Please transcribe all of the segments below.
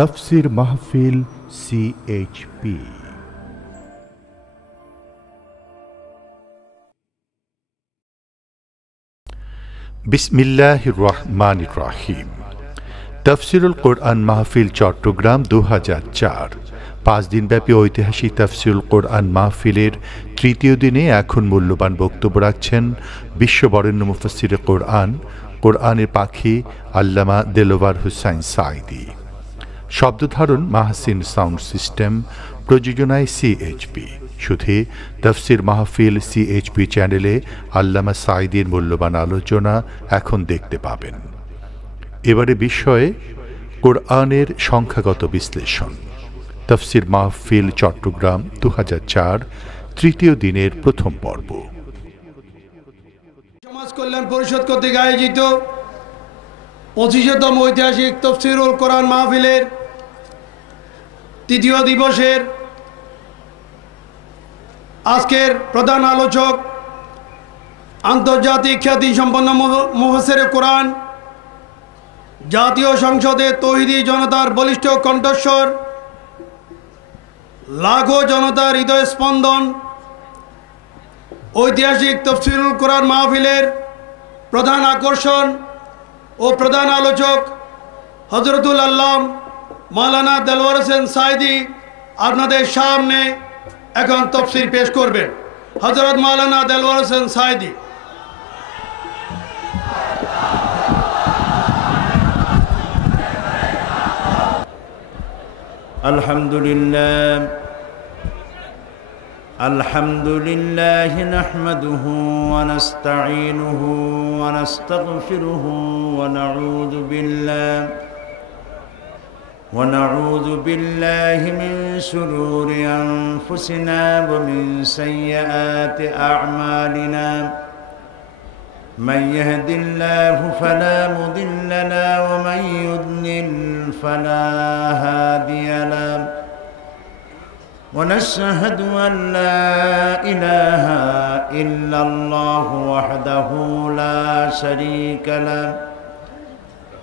তাফসীর মাহফিল সিএইচপি। বিসমিল্লাহির রহমানির রহিম। তাফসীরুল কোরআন মাহফিল চট্টগ্রাম ২০০৪ ৫ দিনব্যাপী ঐতিহাসিক তাফসীরুল কোরআন মাহফিলের তৃতীয় দিনে এখন মূল্যবান বক্তব্য রাখছেন বিশ্ববরেণ্য মুফাসসিরে কোরআন, কোরআনের পাখি আল্লামা দেলোয়ার হোসাইন সাঈদী। শব্দধারণ মাহসিন সাউন্ড সিস্টেম, প্রযোজনায় সিএইচপি। শুধু তাফসীর মাহফিল সিএইচপি চ্যানেলে আল্লামা সাঈদীর মূল্যবান আলোচনা এখন দেখতে পাবেন। এবারে বিষয়ে কোরআনের সংখ্যাগত বিশ্লেষণ। তাফসীর মাহফিল চট্টগ্রাম ২০০৪ তৃতীয় দিনের প্রথম পর্ব। সমাজ কল্যাণ পরিষদ কর্তৃক আয়োজিত ২৫তম ঐতিহাসিক তাফসীরুল কোরআন মাহফিলের তৃতীয় দিবসের আজকের প্রধান আলোচক আন্তর্জাতিক খ্যাতিসম্পন্ন মুফাসসিরে কোরআন, জাতীয় সংসদে তৌহিদি জনতার বলিষ্ঠ কণ্ঠস্বর, লাখো জনতার হৃদয় স্পন্দন, ঐতিহাসিক তাফসীরুল কোরআন মাহফিলের প্রধান আকর্ষণ ও প্রধান আলোচক হযরতুল আল্লাম মাওলানা দেলোয়ার হোসেন সাঈদী আপনাদের সামনে এখন তাফসীর পেশ করবেন। হযরত মাওলানা দেলোয়ার হোসেন সাঈদী। আলহামদুলিল্লাহ নাহমাদুহু ওয়া নাস্তাঈনুহু ওয়া নাস্তাগফিরুহু ونعوذ بالله من شرور أنفسنا ومن سيئات أعمالنا من يهد الله فلا مضل له ومن يضلل فلا هادي له ونشهد أن لا إله إلا الله وحده لا شريك له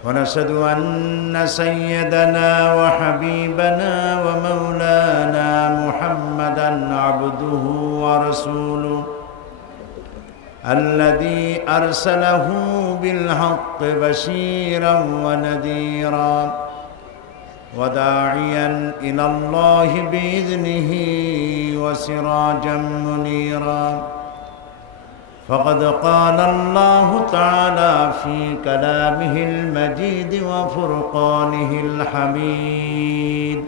ونشهد أن سيدنا وحبيبنا ومولانا محمدا عبده ورسوله الذي أرسله بالحق بشيرا ونذيرا وداعيا إلى الله بإذنه وسراجا منيرا فقد قال الله تعالى في كلامه المجيد وفرقانه الحميد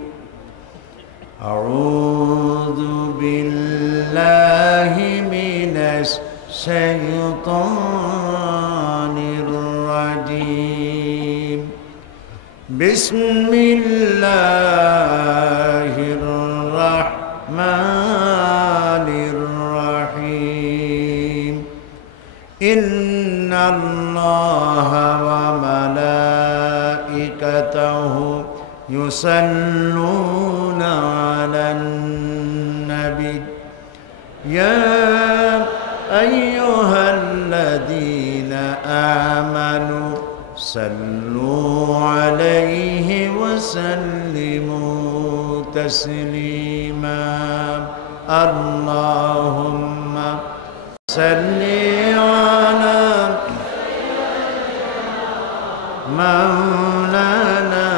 أعوذ بالله من الشيطان الرجيم بسم الله الرحمن الرحيم إن الله وملائكته يصلون على النبي يا أيها الذين آمنوا صلوا عليه وسلموا تسليما اللهم صل على مولانا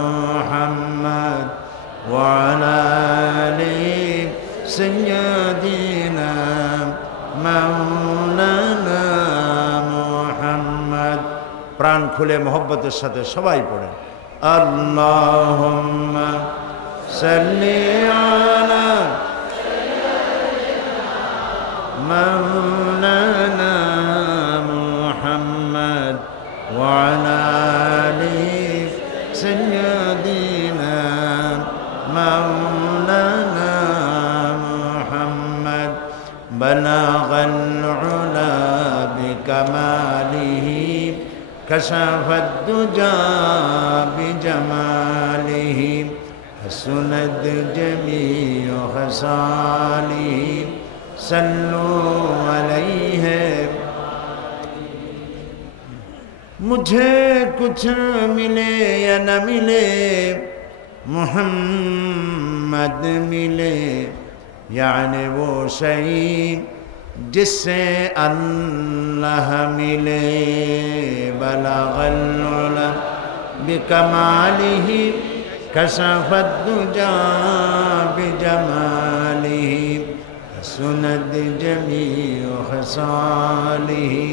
محمد وعلى آل سيدنا مولانا محمد প্রাণ খুলে মোহব্বতের সাথে সবাই পড়েন আল্লাহুম্মা সাল্লি আলা مولانا محمد وعلى آل سيدنا مولانا محمد بلغ العلا بكماله كشف الدجى بجماله حسنت جميع خصاله صلوا عليه मुझे कुछ मिले या न मिले, मोहम्मद मिले, यानी वो शई जिससे अल्लाह मिले। बलगल उला बिकमालिही कशफत दुजा बिजमालिही, हसनत जमीउ खसालिही,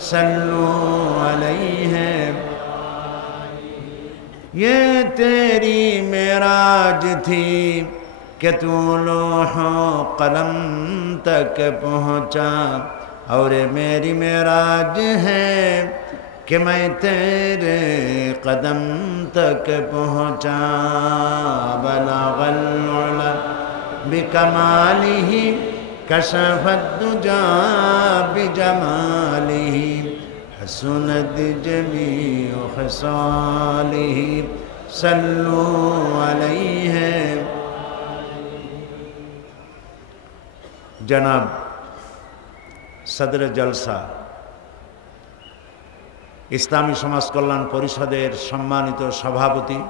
सल्लु अलैहि। ये तेरी मेराज थी कि तू लोहो कलम तक पहुँचा, और मेरी मेराज है कि मैं तेरे कदम तक पहुँचा। बलगल उला बिकमालिही कशफत दुजा बिजमालिही, हसनत जमीउ खसालिही, सल्लु अलैहि। जनाब सदर जलसा इस्लामी समाज कल्याण परिषदेर सम्मानित सभापति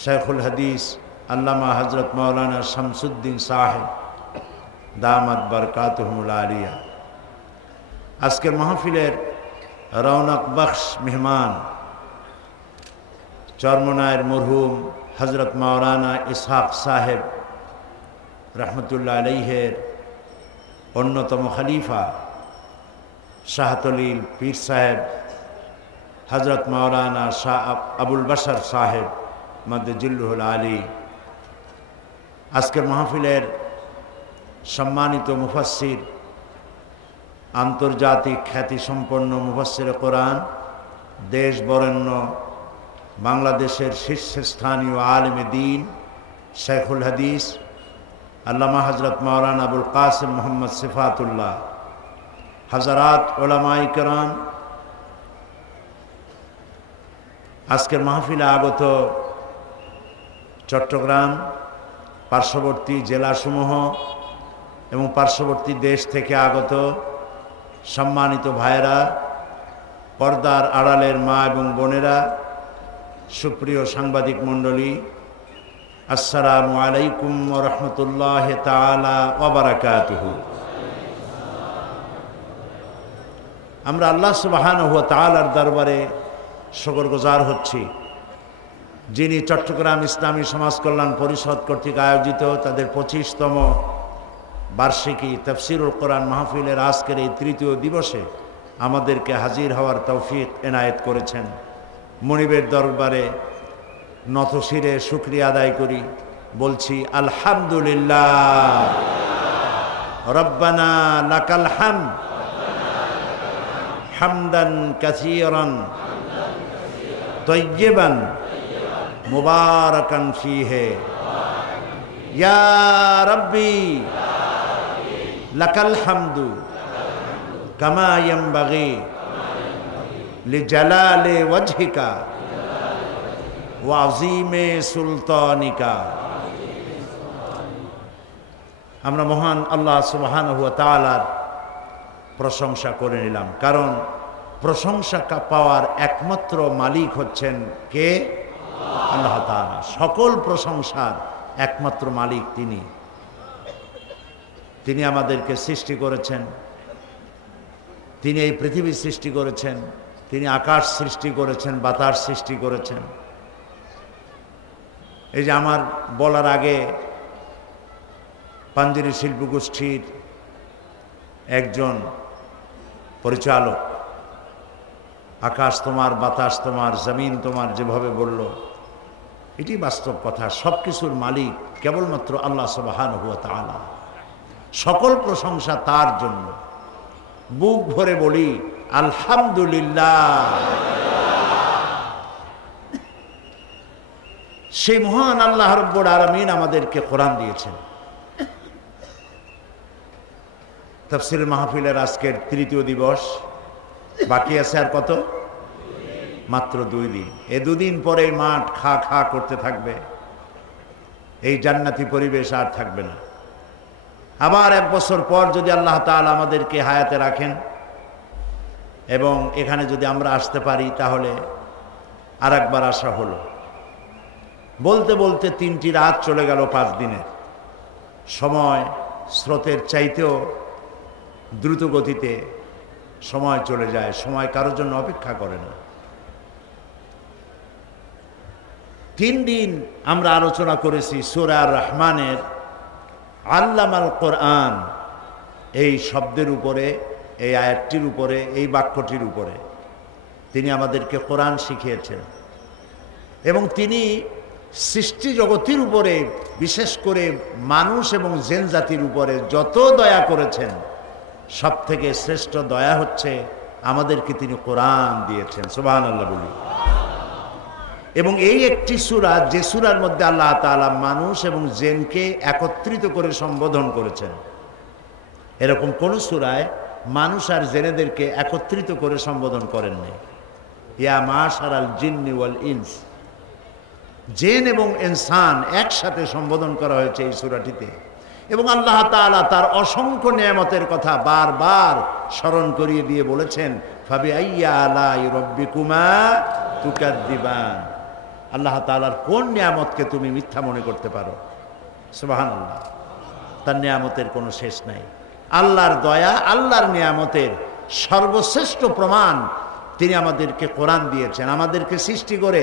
शेखुल हदीस अल्लामा हजरत मौलाना शमसुद्दीन साहेब दामत बरकातुहुमुल आलिया, आजकेर महफिलेर रौनक बख्श मेहमान चरमनायर मरहुम हजरत मौलाना इसहाक साहेब रहमतुल्लाह अलैहिर अन्यतम खलीफा शाहतलील पीर साहेब हजरत मौलाना शाह अबुल बशर साहेब मद्दजिल्लुहुल आली, आजकेर महफिलेर सम्मानित मुफस्सिर आंतर्जातिक ख्यातिसम्पन्न मुफस्सिर कुरान, देश बरेण्य बांग्लादेशेर शीर्षस्थानीय आलिमे दीन शेखुल हदीस अल्लामा हजरत मौलाना अबुल कासिम मोहम्मद सिफातुल्लाह, हजरात उलमाए किराम, आजकेर महफिले आगत चट्टग्राम पार्श्ववर्ती जिलाসমূह एवं पार्श्ववर्ती देश थेके आगत सम्मानित भाइरा, पर्दार आड़ालेर मा एवं बोनेरा, सुप्रिय सांबादिक मंडली, अस्सलामु आलैकुम व रहमतुल्लाहि ताआला व बाराकातुहु। আমরা আল্লাহ সুবহানাহু ওয়া তাআলার দরবারে শুকরগুজার হচ্ছি, যিনি চট্টগ্রাম ইসলামী সমাজ কল্যাণ পরিষদ কর্তৃক আয়োজিত তাদের 25তম বার্ষিকী তাফসীরুল কোরআন মাহফিলের আজকের এই তৃতীয় দিবসে আমাদেরকে হাজির হওয়ার তৌফিক এনায়েত করেছেন। মনিবের দরবারে নতশিরে শুকরিয়া আদায় করি, বলছি আলহামদুলিল্লাহ। রব্বানা লাকাল হামদ হামদান কাসীরান তয়্যিবান মুবারাকান ফীহি, ইয়া রাব্বি লাকাল হামদু কামা ইয়ানবাগি লিজালালি ওয়াজহিকা ওয়া আযীমি সুলতানিকা। আমরা মহান আল্লাহ সুবহানাহু ওয়া তাআলার প্রশংসা করে নিলাম, কারণ প্রশংসা পাওয়ার একমাত্র মালিক হচ্ছেন কে? আল্লাহ তাআলা। সকল প্রশংসার একমাত্র মালিক তিনি। তিনি আমাদেরকে সৃষ্টি করেছেন, তিনি এই পৃথিবী সৃষ্টি করেছেন, তিনি আকাশ সৃষ্টি করেছেন, বাতাস সৃষ্টি করেছেন। এই যে আমার বলার আগে পাঞ্জেরী শিল্পগোষ্ঠীর একজন পরিচালক আকাশ তোমার, বাতাস তোমার, জমিন তোমার যেভাবে বলল, এটি বাস্তব কথা। সব কিছুর মালিক কেবলমাত্র আল্লাহ সুবহানাহু ওয়া তাআলা। সকল প্রশংসা তার জন্য। বুক ভরে বলি আলহামদুলিল্লাহ। সেই মহান আল্লাহ রাব্বুল আলামিন আমাদেরকে কোরআন দিয়েছেন। তাফসীর মাহফিলের আজকের তৃতীয় দিবস, বাকি আছে আর কত? মাত্র 2 দিন। এই 2 দিন পরে মাঠ খা খা করতে থাকবে, এই জান্নাতি পরিবেশ আর থাকবে না। আবার 1 বছর পর যদি আল্লাহ তাআলা আমাদেরকে হায়াতে রাখেন, এবং এখানে যদি আমরা আসতে পারি তাহলে আর একবার আসা হলো। বলতে বলতে 3টি রাত চলে গেল 5 দিনের। সময় স্রোতের চাইতেও দ্রুত গতিতে সময় চলে যায়, সময় কারোর জন্য অপেক্ষা করে না। 3 দিন আমরা আলোচনা করেছি সূরা আর রহমানের আল্লামাল কোরআন এই শব্দের উপরে, এই আয়াতটির উপরে, এই বাক্যটির উপরে। তিনি আমাদেরকে কোরআন শিখিয়েছেন এবং তিনি সৃষ্টি জগতের উপরে, বিশেষ করে মানুষ এবং জিন জাতির উপরে যত দয়া করেছেন, সব থেকে শ্রেষ্ঠ দয়া হচ্ছে আমাদেরকে তিনি কোরআন দিয়েছেন। সুবহানাল্লাহ বলি। এবং এই একটি সূরা, যে সূরার মধ্যে আল্লাহ তাআলা মানুষ এবং জিনকে একত্রিত করে সম্বোধন করেছেন, এরকম কোন সূরায় মানুষ আর জিনেদেরকে একত্রিত করে সম্বোধন করেননি। ইয়া মাশারাল জিন্নি ওয়াল ইনস, জিন এবং ইনসান একসাথে সম্বোধন করা হয়েছে এই সূরাটিতে। এবং আল্লাহ তাআলা তার অসংখ্য নিয়ামতের কথা বারবার স্মরণ করিয়ে দিয়ে বলেছেন, ফাবিআইয়ি আলাই রাব্বিকুমা তুকাদ্দিবান। আল্লাহ তাআলার কোন নিয়ামতকে তুমি মিথ্যা মনে করতে পারো? সুবহানাল্লাহ। তার নিয়ামতের কোনো শেষ নাই। আল্লাহর দয়া, আল্লাহর নিয়ামতের সর্বশ্রেষ্ঠ প্রমাণ তিনি আমাদেরকে কোরআন দিয়েছেন। আমাদেরকে সৃষ্টি করে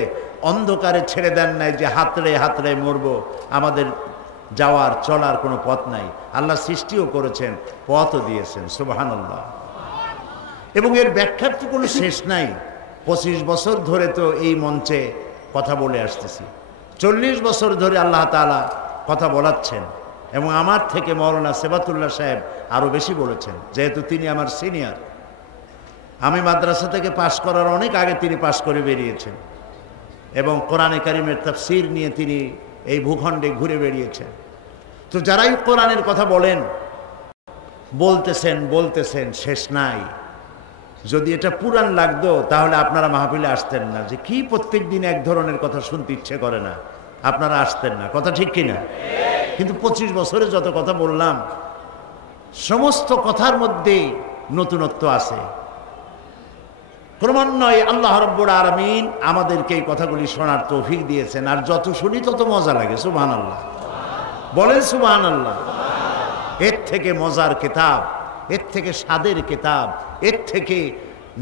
অন্ধকারে ছেড়ে দেন নাই যে হাতড়ে হাতড়ে মরব, আমাদের যাওয়ার চলার কোনো পথ নাই। আল্লাহ সৃষ্টিও করেছেন, পথও দিয়েছেন। সুবহানাল্লাহ। এবং এর ব্যাখ্যার তো কোনো শেষ নাই। 25 বছর ধরে তো এই মঞ্চে কথা বলে আসতেছি, 40 বছর ধরে আল্লাহ তাআলা কথা বলাচ্ছেন। এবং আমার থেকে মাওলানা সেবাতুল্লাহ সাহেব আরও বেশি বলেছেন, যেহেতু তিনি আমার সিনিয়র। আমি মাদ্রাসা থেকে পাশ করার অনেক আগে তিনি পাশ করে বেরিয়েছেন এবং কোরআনে কারিমের তাফসীর নিয়ে তিনি এই ভূখণ্ডে ঘুরে বেরিয়েছেন। তো যারাই কোরআনের কথা বলেন, বলতেছেন শেষ নাই। যদি এটা পুরাণ লাগতো তাহলে আপনারা মাহফিলে আসতেন না। যে কি প্রত্যেক দিন এক ধরনের কথা শুনতে ইচ্ছে করে না, আপনারা আসতেন না। কথা ঠিক কিনা? কিন্তু 25 বছরে যত কথা বললাম, সমস্ত কথার মধ্যে নতুনত্ব আছে। ক্রমান্বয়ে আল্লাহ রাব্বুল আলামিন আমাদেরকে এই কথাগুলি শোনার তৌফিক দিয়েছেন। আর যত শুনি তত মজা লাগে। সুবহানাল্লাহ বলেন, সুবহানাল্লাহ। এর থেকে মজার কিতাব, এর থেকে স্বাদের কিতাব, এর থেকে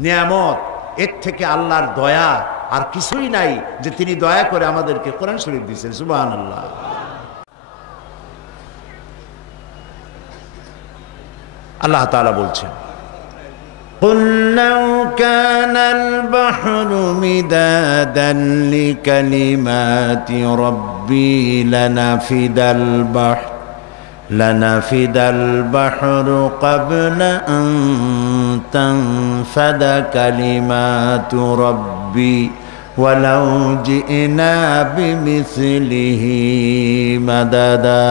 নিয়ামত, এর থেকে আল্লাহর দয়া আর কিছুই নাই, যে তিনি দয়া করে আমাদেরকে কোরআন শরীফ দিয়েছেন। সুবহানাল্লাহ। আল্লাহ তাআলা বলছেন, قُلْ لَوْ كَانَ الْبَحْرُ مِدَادًا لِكَلِمَاتِ رَبِّي لَنَفِدَ الْبَحْرُ قَبْلَ أَنْ تَنْفَدَ كَلِمَاتُ رَبِّي وَلَوْ جِئْنَا بِمِثْلِهِ مَدَدًا।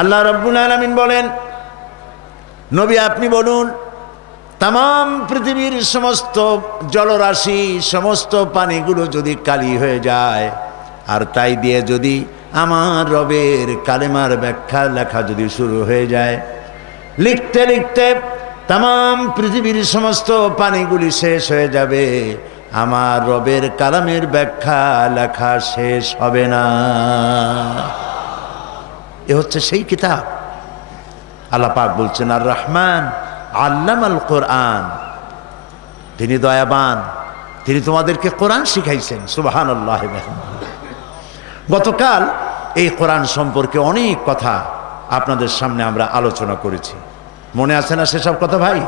আল্লাহ রাব্বুল আলামিন বলেন, নবী আপনি বলুন, তাম পৃথিবীর সমস্ত জলরাশি, সমস্ত পানিগুলো যদি কালি হয়ে যায়, আর তাই দিয়ে যদি আমার রবের কালেমার ব্যাখ্যা লেখা যদি শুরু হয়ে যায়, লিখতে লিখতে তাম পৃথিবীর সমস্ত পানিগুলি শেষ হয়ে যাবে, আমার রবের কালামের ব্যাখ্যা লেখা শেষ হবে না। এ হচ্ছে সেই কিতাব। আল্লাহ পাক বলছেন, আর রহমান আল্লামাল কোরআন, তিনি দয়াবান, তিনি তোমাদেরকে কোরআন শিখাইছেন। সুবহানাল্লাহ। গতকাল এই কোরআন সম্পর্কে অনেক কথা আপনাদের সামনে আমরা আলোচনা করেছি, মনে আছে না সেসব কথা ভাই?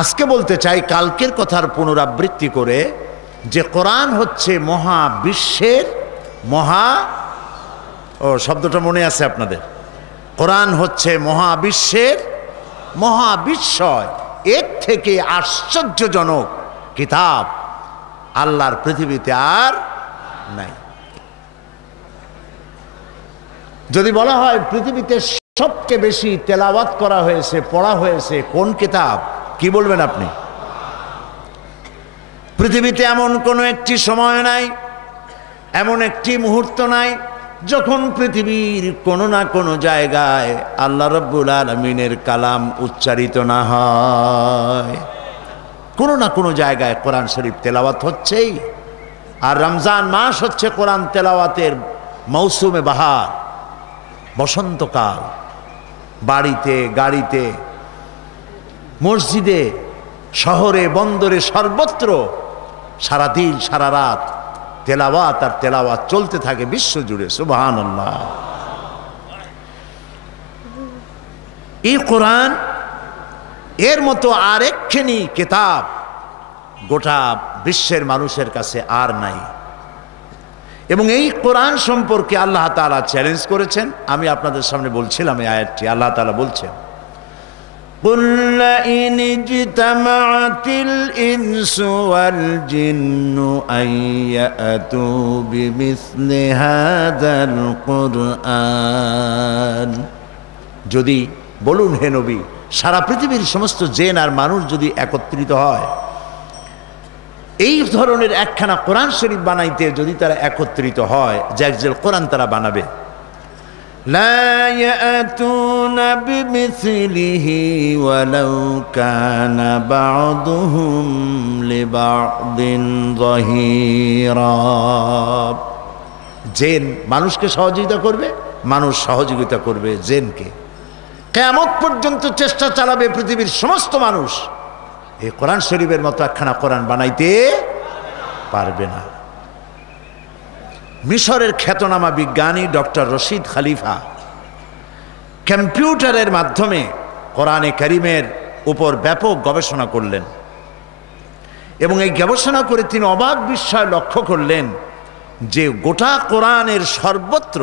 আজকে বলতে চাই কালকের কথার পুনরাবৃত্তি করে, যে কোরআন হচ্ছে মহাবিশ্বের শব্দটা মনে আছে আপনাদের? কোরআন হচ্ছে মহাবিশ্বের মহাবিস্ময়। এর থেকে আশ্চর্যজনক কিতাব আল্লাহর পৃথিবীতে আর নাই। যদি বলা হয় পৃথিবীতে সবচেয়ে বেশি তেলাওয়াত করা হয়েছে, পড়া হয়েছে কোন কিতাব, কি বলবেন আপনি? পৃথিবীতে এমন কোনো একটি সময় নাই, এমন একটি মুহূর্ত নাই যখন পৃথিবীর কোনো না কোনো জায়গায় আল্লাহ রাব্বুল আলামিনের কালাম উচ্চারিত না হয়, কোনো না কোনো জায়গায় কোরআন শরীফ তেলাওয়াত হচ্ছেই। আর রমজান মাস হচ্ছে কোরআন তেলাওয়াতের মৌসুমে বাহার, বসন্তকাল। বাড়িতে, গাড়িতে, মসজিদে, শহরে, বন্দরে, সর্বত্র সারাদিন সারা রাত তেলাওয়াত আর তেলাওয়াত চলতে থাকে বিশ্ব জুড়ে। সুবহানাল্লাহ। এই কোরআন এর মতো আরেকখানি কিতাব গোটা বিশ্বের মানুষের কাছে আর নাই। এবং এই কোরআন সম্পর্কে আল্লাহ তাআলা চ্যালেঞ্জ করেছেন। আমি আপনাদের সামনে বলছিলাম এই আয়াতটি। আল্লাহ তাআলা বলছেন, قُلْ لَئِنِ اجْتَمَعَتِ الْإِنسُ وَالْجِنُّ أَنْ يَأْتُوا بِمِثْلِ هَذَا الْقُرْآنِ। যদি বলুন হে নবী, সারা পৃথিবীর সমস্ত জিন আর মানুষ যদি একত্রিত হয় এই ধরনের একখানা কোরআন শরীফ বানাইতে, যদি তারা একত্রিত হয়, যে একজন কোরআন তারা বানাবে, লা ইয়াতুনা বিমিসলিহি ওয়ালাউ কানা বা'দুহুম লিবা'দিন যাহিরা। জিন মানুষকে সহযোগিতা করবে, মানুষ সহযোগিতা করবে জিনকে। কিয়ামত পর্যন্ত চেষ্টা চালাবে পৃথিবীর সমস্ত মানুষ, এই কোরআন শরীফের মতো একখানা কোরআন বানাইতে পারবে না। মিশরের খ্যাতনামা বিজ্ঞানী ডক্টর রশিদ খলিফা কম্পিউটারের মাধ্যমে কোরআনে কারীমের উপর ব্যাপক গবেষণা করলেন। এবং এই গবেষণা করে তিনি অবাক বিস্ময় লক্ষ্য করলেন যে গোটা কোরআনের সর্বত্র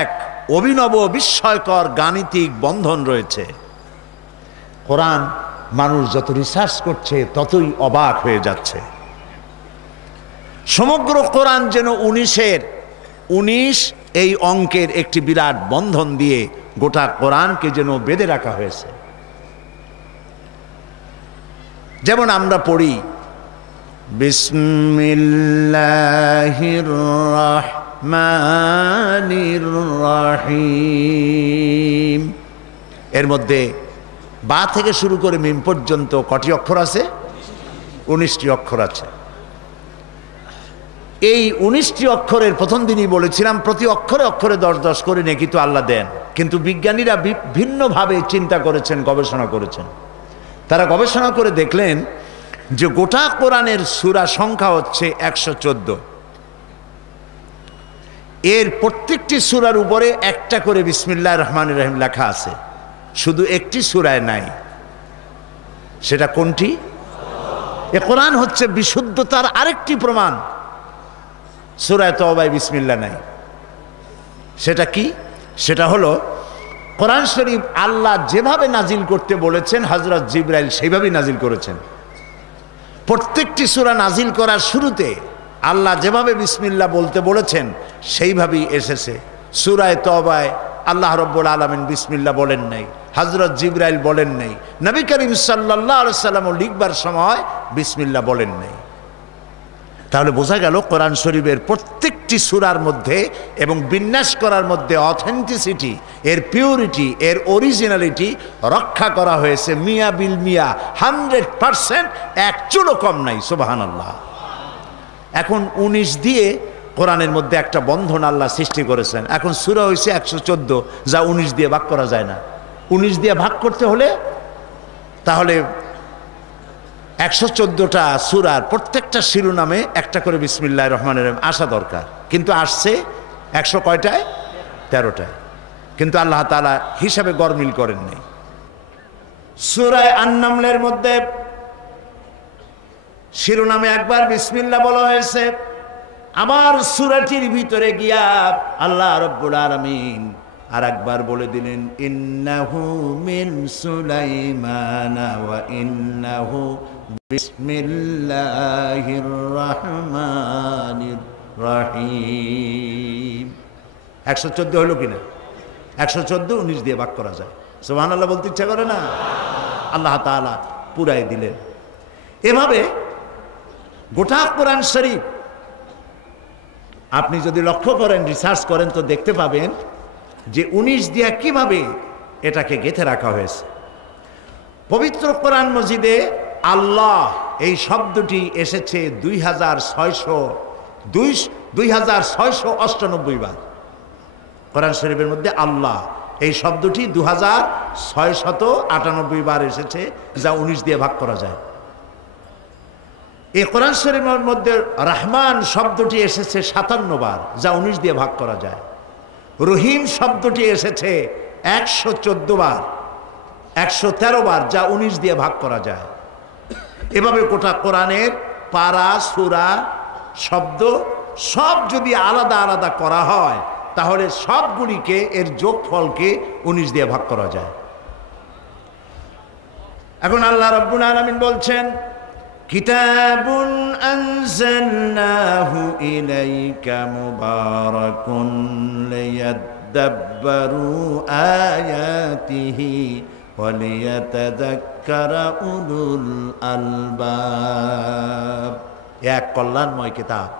এক অভিনব বিস্ময়কর গাণিতিক বন্ধন রয়েছে। কোরআন মানুষ যত রিসার্চ করছে ততই অবাক হয়ে যাচ্ছে। সমগ্র কোরআন যেন 19 এই অঙ্কের একটি বিরাট বন্ধন দিয়ে গোটা কোরআনকে যেন বেঁধে রাখা হয়েছে। যেমন আমরা পড়ি বিসমিল্লাহির রাহমানির রাহিম, এর মধ্যে বা থেকে শুরু করে মিম পর্যন্ত কটি অক্ষর আছে? 19টি অক্ষর আছে। এই 19টি অক্ষরের প্রথম দিনই বলেছিলাম প্রতি অক্ষরে অক্ষরে 10 করে নেকি তো আল্লাহ দেন। কিন্তু বিজ্ঞানীরা ভিন্নভাবে চিন্তা করেছেন, গবেষণা করেছেন। তারা গবেষণা করে দেখলেন যে গোটা কোরআনের সূরা সংখ্যা হচ্ছে 114। এর প্রত্যেকটি সূরার উপরে একটা করে বিসমিল্লাহির রহমানির রহিম লেখা আছে, শুধু একটি সূরায় নাই। সেটা কোনটি? এ কোরআন হচ্ছে বিশুদ্ধতার আরেকটি প্রমাণ। সূরা তওবায় বিসমিল্লাহ নাই। সেটা কি? সেটা হলো কোরআন শরীফ আল্লাহ যেভাবে নাজিল করতে বলেছেন হযরত জিবরাইল সেইভাবেই নাজিল করেছেন। প্রত্যেকটি সূরা নাজিল করার শুরুতে আল্লাহ যেভাবে বিসমিল্লাহ বলতে বলেছেন সেইভাবেই এসেছে। সূরা তওবায় আল্লাহ রাব্বুল আলামিন বিসমিল্লাহ বলেন নাই, হযরত জিবরাইল বলেন নাই, নবী করিম সাল্লাল্লাহু আলাইহি ওয়াসাল্লাম লিখবার সময় বিসমিল্লাহ বলেন নাই। তাহলে বোঝা গেল কোরআন শরীফের প্রত্যেকটি সূরার মধ্যে এবং বিন্যাস করার মধ্যে অথেন্টিসিটি, এর পিউরিটি, এর অরিজিনালিটি রক্ষা করা হয়েছে মিয়া বিল মিয়া, 100%, এক চুলও কম নাই। সুবহানাল্লাহ। এখন 19 দিয়ে কোরআনের মধ্যে একটা বন্ধন আল্লাহ সৃষ্টি করেছেন। এখন সূরা হয়েছে 114, যা 19 দিয়ে ভাগ করা যায় না। 19 দিয়ে ভাগ করতে হলে তাহলে 114টা সূরার প্রত্যেকটা শিরোনামে একটা করে বিসমিল্লাহির রহমানির রহিম আসা দরকার। কিন্তু আসছে 100 কয়টায়? 13টায়। কিন্তু আল্লাহ তাআলা হিসাবে গরমিল করেননি। সূরা আন-নামলের মধ্যে শিরোনামে একবার বিসমিল্লাহ বলা হয়েছে। আবার সূরাটির ভিতরে গিয়া আল্লাহ রাব্বুল আলামিন আর একবার বলে দিলেন ইন্নাহু মিন সুলাইমানা ওয়া ইন্নাহু বিসমিল্লাহির রহমানির রহিম। 114 হলো কিনা? 114 19 দিয়ে ভাগ করা যায়। সুবহানাল্লাহ বলতে ইচ্ছা করে না? আল্লাহ তাআলা পুরাই দিলেন। এভাবে গোটা কোরআন শরীফ আপনি যদি লক্ষ্য করেন, রিসার্চ করেন, তো দেখতে পাবেন যে 19 দিয়ে কিভাবে এটাকে গেঁথে রাখা হয়েছে। পবিত্র কোরআন মজিদে আল্লাহ এই শব্দটি এসেছে 2698 বার। কোরআন শরীফের মধ্যে আল্লাহ এই শব্দটি 2698 বার এসেছে, যা 19 দিয়ে ভাগ করা যায়। এই কোরআন শরীফের মধ্যে রহমান শব্দটি এসেছে 57 বার, যা 19 দিয়ে ভাগ করা যায়। রহিম শব্দটি এসেছে 114 বার, 113 বার, যা 19 দিয়ে ভাগ করা যায়। এভাবে গোটা কোরআনের পারা, সূরা, শব্দ সব যদি আলাদা আলাদা করা হয়, তাহলে সবগুলিকে এর যোগফলকে 19 দিয়ে ভাগ করা যায়। এখন আল্লাহ রাব্বুল আলামিন বলছেন, কিতাবুন আনজালনাহু ইলাইকা মুবারাকুন লিয়াদাব্বারু আয়াতিহি ওয়া লিয়াতাযাক্কারা উলুল আলবাব। এক কল্যাণময় কিতাব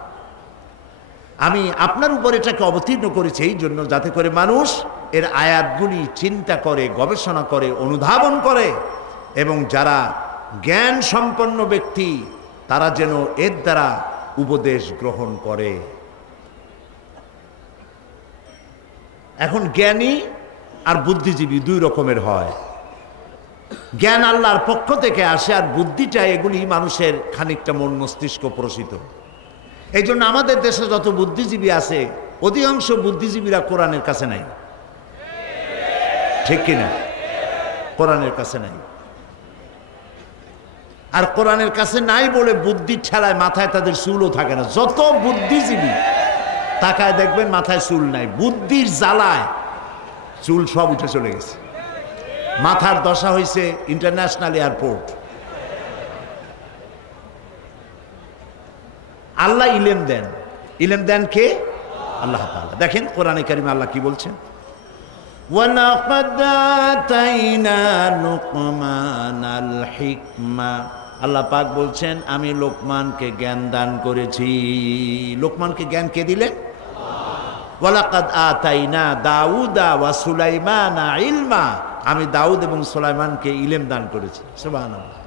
আমি আপনার উপর এটাকে অবতীর্ণ করেছি এই জন্য, যাতে করে মানুষ এর আয়াতগুলি চিন্তা করে, গবেষণা করে, অনুধাবন করে, এবং যারা জ্ঞান সম্পন্ন ব্যক্তি তারা যেন এর দ্বারা উপদেশ গ্রহণ করে। এখন জ্ঞানী আর বুদ্ধিজীবী দুই রকমের হয়। জ্ঞান আল্লাহর পক্ষ থেকে আসে, আর বুদ্ধিটা এগুলি মানুষের খানিকটা মন মস্তিষ্ক প্রসিত। এই জন্য আমাদের দেশে যত বুদ্ধিজীবী আছে, অধিকাংশ বুদ্ধিজীবীরা কোরআনের কাছে নাই। ঠিক কিনা? কোরআনের কাছে নাই। আর কোরআনের কাছে নাই বলে বুদ্ধির ঠেলায় মাথায় তাদের চুলও থাকে না। যত বুদ্ধিজীবী তাকায় দেখবেন মাথায় চুল নাই, বুদ্ধির জ্বালায় চুল সব উঠে চলে গেছে। মাথার দশা হয়েছে ইন্টারন্যাশনাল এয়ারপোর্ট। আল্লাহ ইলম দেন, ইলম দেন কে? আল্লাহ তাআলা। দেখেন কোরআনে কারিমে আল্লাহ কি বলছেন, ওয়ালাকাদ আতাইনা লুকমানাল হিকমা। আল্লাহ পাক বলছেন, আমি লোকমানকে জ্ঞান দান করেছি। লোকমানকে জ্ঞান কে দিলেন? ওয়ালাকাদ আতাইনা দাউদা ওয়া সুলাইমানা ইলমা। আমি দাউদ এবং সুলাইমানকে ইলম দান করেছি। সুবহানাল্লাহ।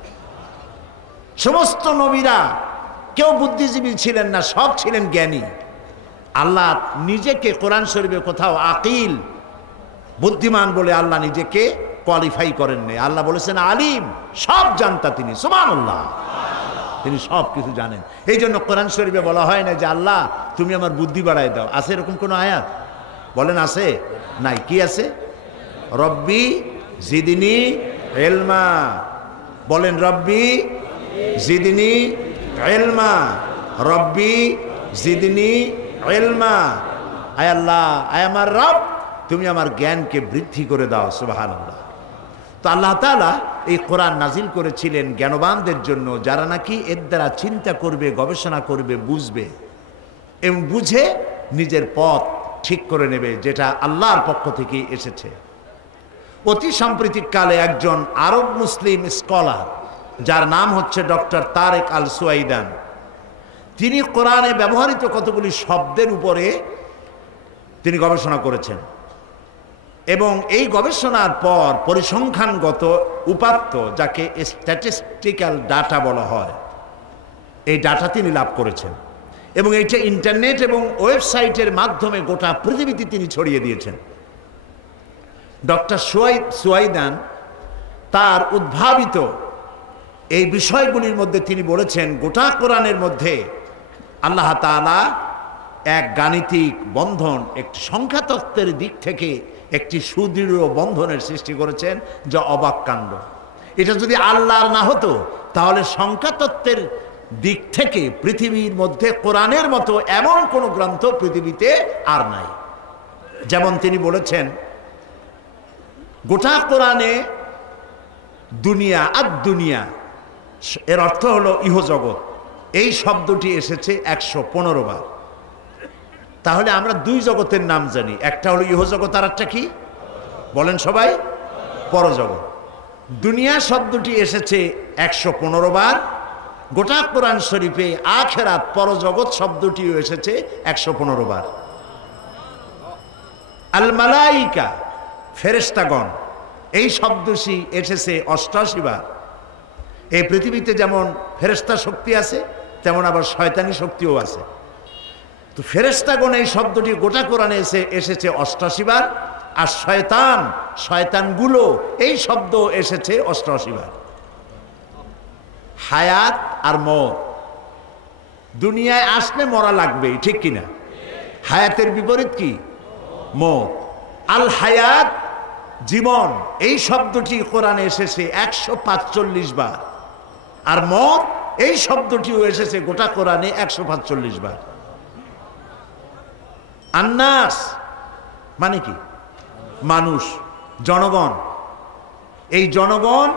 সমস্ত নবীরা কেউ বুদ্ধিজীবী ছিলেন না, সব ছিলেন জ্ঞানী। আল্লাহ নিজেকে কোরআন শরীফে কোথাও আকিল, বুদ্ধিমান বলে আল্লাহ নিজেকে কোয়ালিফাই করেননি। আল্লাহ বলেছেন আলিম, সব জানতা তিনি। সুবহানাল্লাহ। তিনি সব কিছু জানেন। এই জন্য কোরআন শরীফে বলা হয় না যে আল্লাহ তুমি আমার বুদ্ধি বাড়ায় দাও। আছে এরকম কোন আয়াত? বলেন আছে? নাই। কি আছে? রব্বি জিদনি ইলমা। বলেন রব্বি জিদনি ইলমা, রব্বি জিদনি ইলমা। আয় আল্লাহ, আয় আমার রব, তুমি আমার জ্ঞানকে বৃদ্ধি করে দাও। সুবহানাল্লাহ। তো আল্লাহ তাআলা এই কোরআন নাজিল করেছিলেন জ্ঞানবানদের জন্য, যারা নাকি এর দ্বারা চিন্তা করবে, গবেষণা করবে, বুঝবে এবং বুঝে নিজের পথ ঠিক করে নেবে, যেটা আল্লাহর পক্ষ থেকে এসেছে। অতি সাম্প্রতিক কালে একজন আরব মুসলিম স্কলার, যার নাম হচ্ছে ডক্টর তারেক আল সুয়াইদান, তিনি কোরআনে ব্যবহৃত কতগুলি শব্দের উপরে তিনি গবেষণা করেছেন, এবং এই গবেষণার পর পরিসংখ্যানগত উপাত্ত, যাকে স্ট্যাটিস্টিক্যাল ডাটা বলা হয়, এই ডাটা তিনি লাভ করেছেন, এবং এইটা ইন্টারনেট এবং ওয়েবসাইটের মাধ্যমে গোটা পৃথিবীতে তিনি ছড়িয়ে দিয়েছেন। ডক্টর সুয়াইদান তার উদ্ভাবিত এই বিষয়গুলির মধ্যে তিনি বলেছেন, গোটা কোরআনের মধ্যে আল্লাহ তাআলা এক গাণিতিক বন্ধন, একটি সংখ্যাতত্ত্বের দিক থেকে একটি সুদৃঢ় বন্ধনের সৃষ্টি করেছেন, যা অবাক কাণ্ড। এটা যদি আল্লাহর না হতো, তাহলে সংখ্যাতত্ত্বের দিক থেকে পৃথিবীর মধ্যে কোরআনের মতো এমন কোনো গ্রন্থ পৃথিবীতে আর নাই। যেমন তিনি বলেছেন, গোটা কোরআনে দুনিয়া আদ দুনিয়া, এর অর্থ হলো ইহজগৎ, এই শব্দটি এসেছে 115 বার। তাহলে আমরা দুই জগতের নাম জানি, একটা হলো ইহজগৎ, আর একটা কি বলেন সবাই? পরজগৎ। দুনিয়া শব্দটি এসেছে 115 বার, গোটা কোরআন শরীফে আখিরাত পরজগৎ শব্দটিও এসেছে 115 বার। আল মালাইকা ফেরেশতাগণ এই শব্দটি এসেছে 88 বার। এই পৃথিবীতে যেমন ফেরেশতা শক্তি আছে তেমন আবার শয়তানি শক্তিও আছে। তো ফেরেশতাগণ এই শব্দটি গোটা কোরআনে এসেছে 88 বার, আর শয়তানগুলো এই শব্দ এসেছে 88 বার। হায়াত আর মর, দুনিয়ায় আসলে মরা লাগবেই, ঠিক কিনা? হায়াতের বিপরীত কি? মত। আল হায়াত জীবন এই শব্দটি কোরআনে এসেছে 145 বার, আর মত এই শব্দটিও এসেছে গোটা কোরআনে 145 বার। আন্নাস মানে কি? মানুষ, জনগণ। এই জনগণ,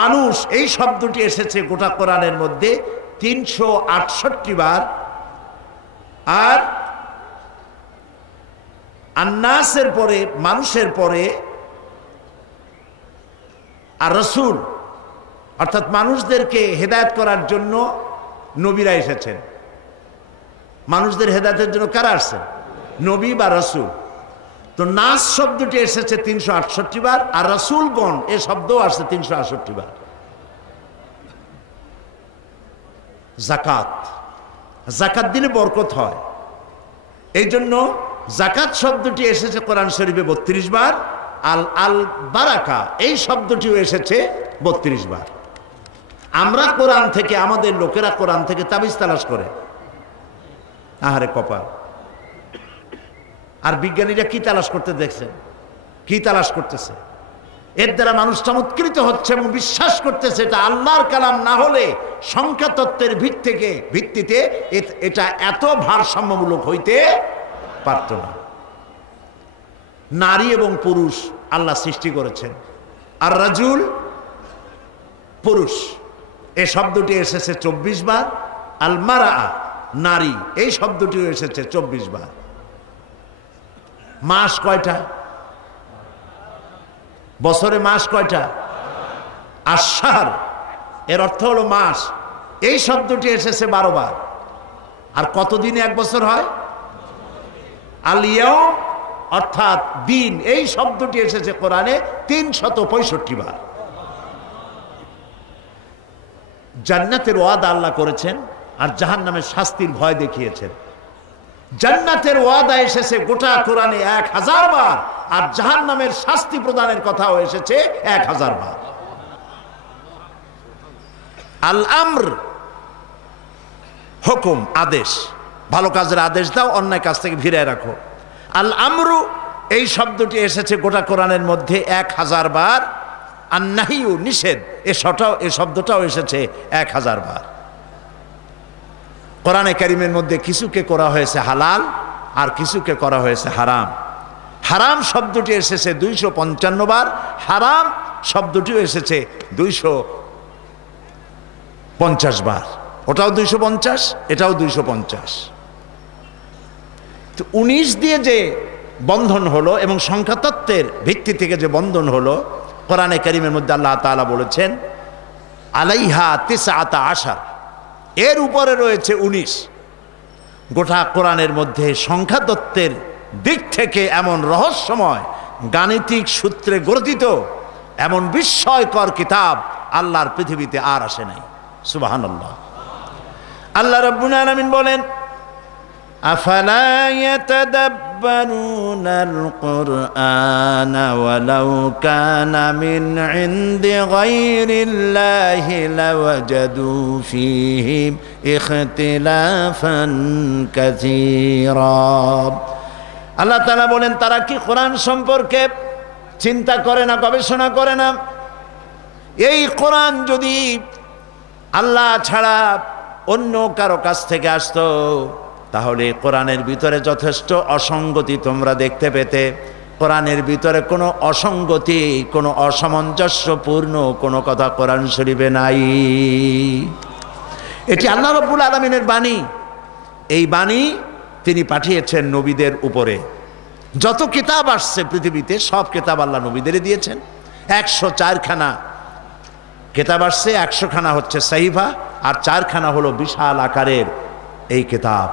মানুষ এই শব্দটি এসেছে গোটা কোরআনের মধ্যে 368 বার, আর আন্নাসের পরে, মানুষের পরে আর রাসূল, অর্থাৎ মানুষদেরকে হেদায়েত করার জন্য নবীরা এসেছেন। মানুষদের হেদায়েতের জন্য কারা আসছেন? নবী বা রাসূল। তো নাস শব্দটি এসেছে 368 বার, আর রাসূলগণ এ শব্দও আসছে 368 বার। জাকাত দিলে বরকত হয়, এই জন্য জাকাত শব্দটি এসেছে কোরআন শরীফে 32 বার। আল বারাকা এই শব্দটিও এসেছে 32 বার। আমরা কোরআন থেকে, আমাদের লোকেরা কোরআন থেকে তাবিজ তালাশ করে, আহারে কপাল। আর বিজ্ঞানীরা কি তালাশ করতে দেখছেন? কি তালাশ করতেছে? এর দ্বারা মানুষ চমৎকৃত হচ্ছে এবং বিশ্বাস করতেছে এটা আল্লাহর কালাম না হলে সংখ্যা তত্ত্বের ভিত্তিতে এটা এত ভারসাম্যমূলক হইতে পারত না। নারী এবং পুরুষ আল্লাহ সৃষ্টি করেছেন, আর রাজুল পুরুষ এই শব্দটি এসেছে 24 বার। আল মারা নারী এই শব্দটিও এসেছে 24 বার। মাস কয়টা? বছরে মাস কয়টা? আশার এর অর্থ হলো মাস। এই শব্দটি এসেছে 12 বার। আর কতদিনে এক বছর হয়? আল ইয়াউম অর্থাৎ দিন এই শব্দটি এসেছে কোরআনে 365 বার। জান্নাতের ওয়াদা আল্লাহ করেছেন আর জাহান্নামের শাস্তির ভয় দেখিয়েছেন। জান্নাতের ওয়াদা এসেছে গোটা কোরআনে 1000 বার, আর জাহান্নামের শাস্তি প্রদানের কথাও এসেছে 1000 বার। আল আমর হুকুম, আদেশ, ভালো কাজের আদেশ দাও, অন্যায় কাজ থেকে ফিরে রাখো। আল আমরু এই শব্দটি এসেছে গোটা কোরআনের মধ্যে 1000 বার। আর নাহিউ নিষেধ এই শব্দটাও এসেছে 1000 বার। কোরআনে কারিমের মধ্যে কিছুকে করা হয়েছে হালাল আর কিছুকে করা হয়েছে হারাম। হারাম শব্দটি এসেছে 255 বার, হারাম শব্দটিও এসেছে 250 বার। ওটাও 250, এটাও 250। তো 19 দিয়ে যে বন্ধন হলো এবং সংখ্যাতত্ত্বের ভিত্তি থেকে যে বন্ধন হলো, কোরআনে কারিমের মধ্যে আল্লাহ তাআলা বলেছেন আলাইহা 19, এর উপরে রয়েছে 19। গোটা কোরআনের মধ্যে সংখ্যাতত্ত্বের দিক থেকে এমন রহস্যময় গাণিতিক সূত্রে গঠিত এমন বিস্ময়কর কিতাব আল্লাহর পৃথিবীতে আর আসে নাই। সুবহানাল্লাহ। আল্লাহ রাব্বুল আলামিন বলেন আফালা ইয়াতাদাব্বারুনাল কুরআনা ওয়ালাউ কানা মিন ইনদি গায়রিল্লাহি লাওয়াজাদু ফীহি ইখতিলাফান কাসীরা। আল্লাহ তাআলা বলেন তারা কি কোরআন সম্পর্কে চিন্তা করে না, গবেষণা করে না? এই কোরআন যদি আল্লাহ ছাড়া অন্য কারো কাছ থেকে আসতো তাহলে কোরআনের ভিতরে যথেষ্ট অসঙ্গতি তোমরা দেখতে পেতে। কোরআনের ভিতরে কোনো অসঙ্গতি, কোনো অসামঞ্জস্যপূর্ণ কোনো কথা কোরআন শরীফে নাই। এটি আল্লাহ রাব্বুল আলামিনের বাণী। এই বাণী তিনি পাঠিয়েছেন নবীদের উপরে। যত কিতাব আসছে পৃথিবীতে সব কিতাব আল্লাহ নবীদেরই দিয়েছেন। 104 খানা কিতাব আসছে, 100 খানা হচ্ছে সাহিফা, আর 4খানা হলো বিশাল আকারের এই কিতাব।